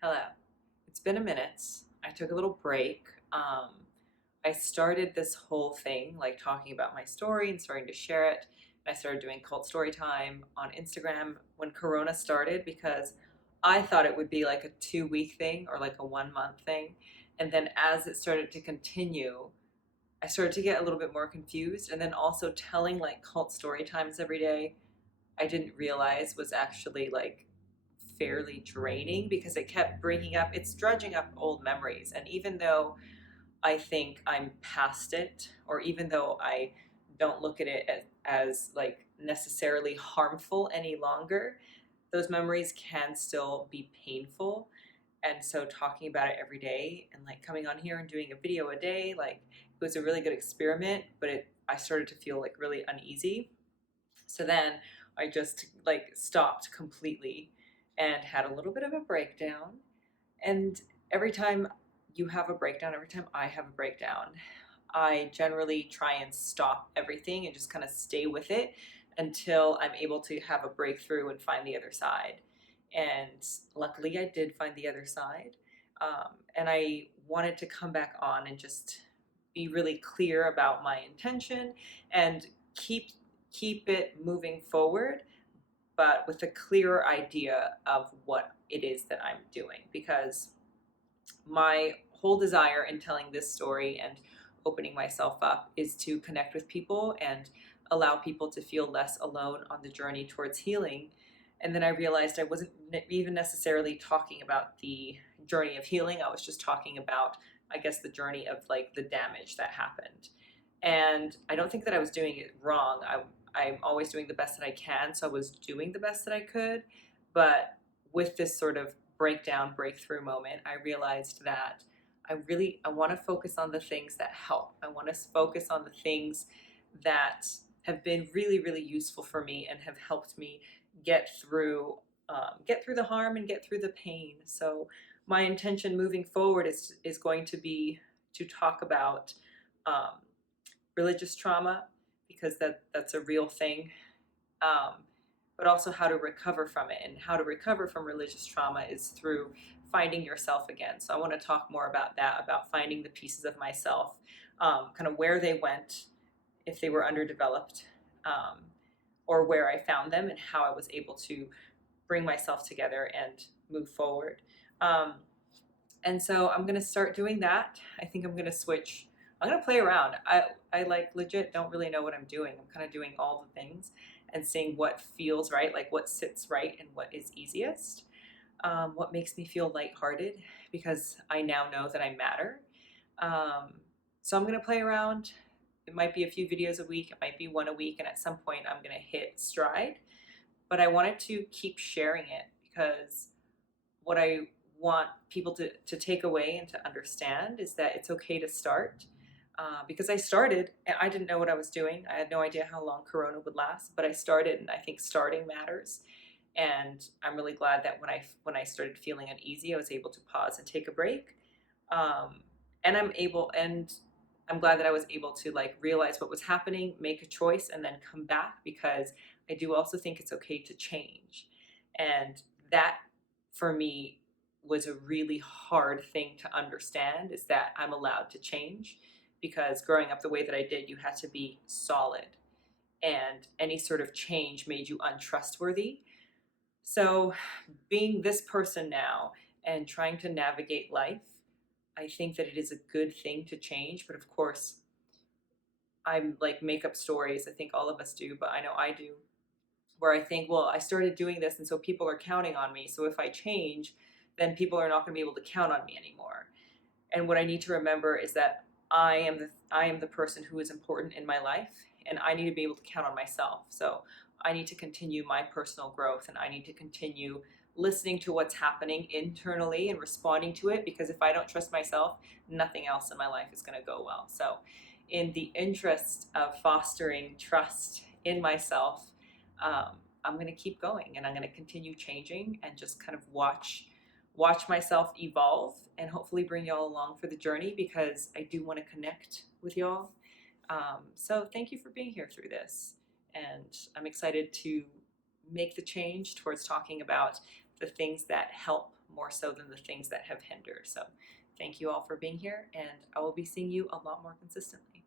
Hello. It's been a minute. I took a little break. I started this whole thing, like talking about my story and starting to share it. I started doing cult story time on Instagram when Corona started because I thought it would be like a 2 week thing or like a 1 month thing. And then as it started to continue, I started to get a little bit more confused. And then also telling like cult story times every day, I didn't realize was actually like fairly draining because it kept bringing up, it's dredging up old memories. And even though I think I'm past it, or even though I don't look at it as like necessarily harmful any longer, those memories can still be painful. And so talking about it every day and like coming on here and doing a video a day, like it was a really good experiment, but I started to feel like really uneasy. So then I just like stopped completely and had a little bit of a breakdown. And every time you have a breakdown, every time I have a breakdown, I generally try and stop everything and just kind of stay with it until I'm able to have a breakthrough and find the other side. And luckily, I did find the other side. And I wanted to come back on and just be really clear about my intention and keep keep it moving forward, but with a clearer idea of what it is that I'm doing. Because my whole desire in telling this story and opening myself up is to connect with people and allow people to feel less alone on the journey towards healing. And then I realized I wasn't even necessarily talking about the journey of healing. I was just talking about, I guess, the journey of like the damage that happened. And I don't think that I was doing it wrong. I'm always doing the best that I can. So I was doing the best that I could. But with this sort of breakdown, breakthrough moment, I realized that I want to focus on the things that help. I want to focus on the things that have been really, really useful for me and have helped me get through the harm and get through the pain. So my intention moving forward is going to be to talk about um, religious trauma because that's a real thing, um, but also how to recover from it. And how to recover from religious trauma is through finding yourself again. So I want to talk more about that, about finding the pieces of myself, kind of where they went, if they were underdeveloped, um, or where I found them, and how I was able to bring myself together and move forward. Um, and so I'm gonna start doing that. I think I'm gonna switch. I'm gonna play around. I like legit don't really know what I'm doing. I'm kind of doing all the things and seeing what feels right, like what sits right and what is easiest. What makes me feel lighthearted because I now know that I matter. Um, so I'm gonna play around. It might be a few videos a week. It might be one a week, and at some point I'm gonna hit stride. But I wanted to keep sharing it because what I want people to take away and to understand is that it's okay to start. Because I started and I didn't know what I was doing. I had no idea how long Corona would last, but I started, and I think starting matters. And I'm really glad that when I started feeling uneasy, I was able to pause and take a break. Um, and I'm glad that I was able to like realize what was happening, make a choice, and then come back because I do also think it's okay to change. And that for me was a really hard thing to understand, is that I'm allowed to change, because growing up the way that I did, you had to be solid, and any sort of change made you untrustworthy. So being this person now and trying to navigate life, I think that it is a good thing to change. But of course, I'm like make up stories. I think all of us do, but I know I do, where I think, well, I started doing this and so people are counting on me. So if I change, then people are not going to be able to count on me anymore. And what I need to remember is that I am the person who is important in my life, and I need to be able to count on myself. So I need to continue my personal growth, and I need to continue listening to what's happening internally and responding to it, because if I don't trust myself, nothing else in my life is going to go well. So in the interest of fostering trust in myself, I'm going to keep going, and I'm going to continue changing and just kind of watch myself evolve and hopefully bring y'all along for the journey, because I do want to connect with y'all. So thank you for being here through this. And I'm excited to make the change towards talking about the things that help more so than the things that have hindered. So thank you all for being here, and I will be seeing you a lot more consistently.